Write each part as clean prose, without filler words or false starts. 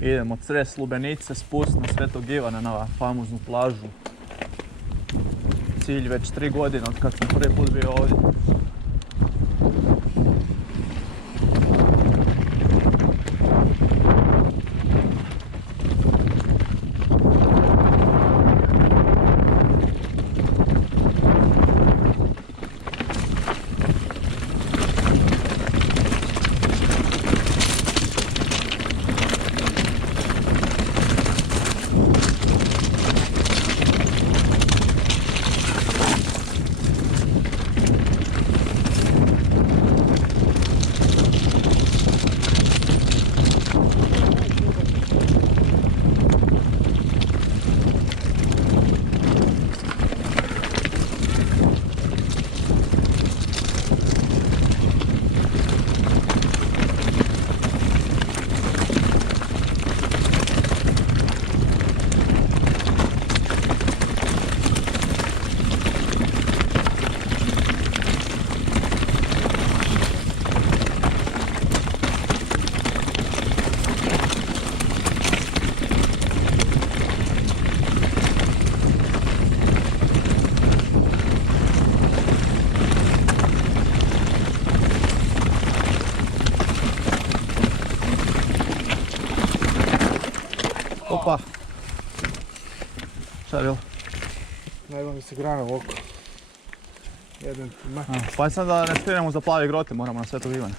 Idemo Cres, Lubenice, Spust na Sv.Ivana na famoznu plažu. Cilj već 3 godine od kad sam prvi put bio ovdje. Opa! Šta je bilo? Najbolj mi se grana u oko. Jedan mak. Pa sad da ne skrenemo za Plave grote, moramo na Sv.Ivan.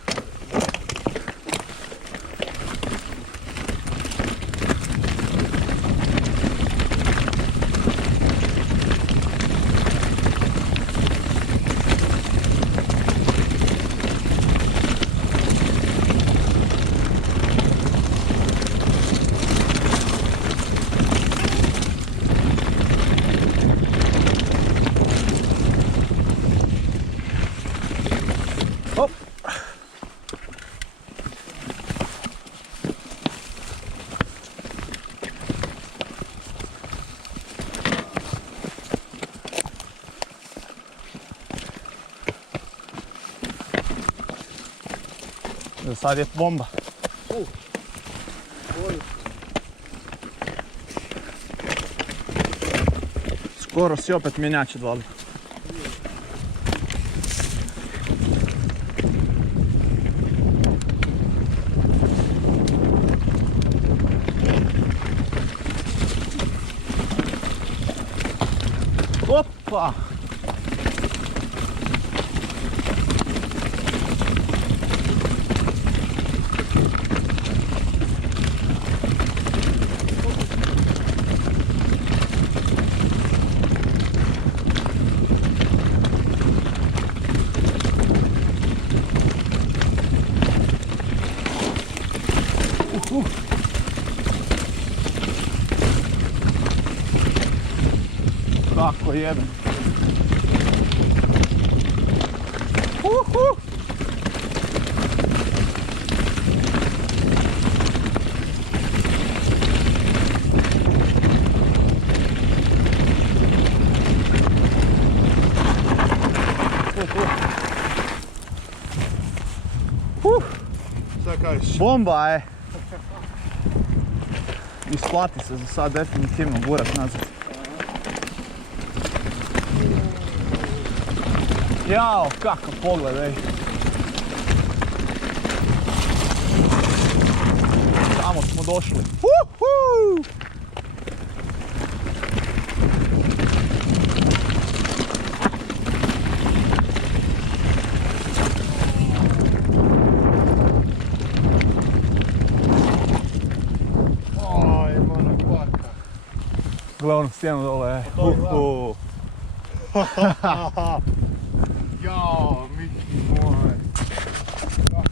Hop! Sad je bomba. Skoro si opet mjenjače dvali. Opa! Kako jebem. Šta kažeš? Bomba je. Isplati se za sad definitivno gurat nazad. Jao, kakav pogled, ej. Tamo smo došli. Uhu! Oj, mana kvaka. Gle onu stijenu dole, ej. Jao,